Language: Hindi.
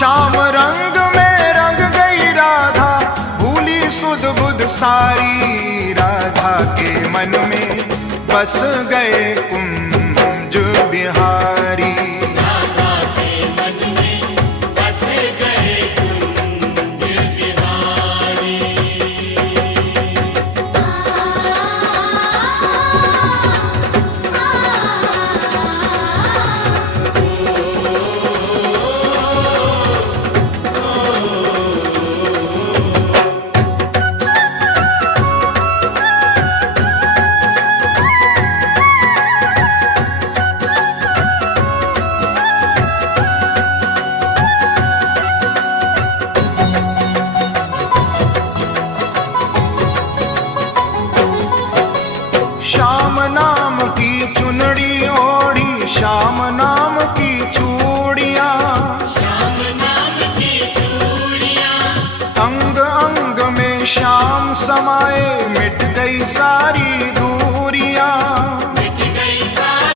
श्याम रंग में रंग गई राधा, भूली सुध बुध सारी। राधा के मन में बस गए कुंज बिहारी। राधा के मन में बस गए कुंज बिहारी। श्याम नाम की चुनड़ी ओढ़ी, श्याम नाम की चूड़ियां, श्याम नाम की चूड़ियां, अंग अंग में श्याम समाए, मिट गई सारी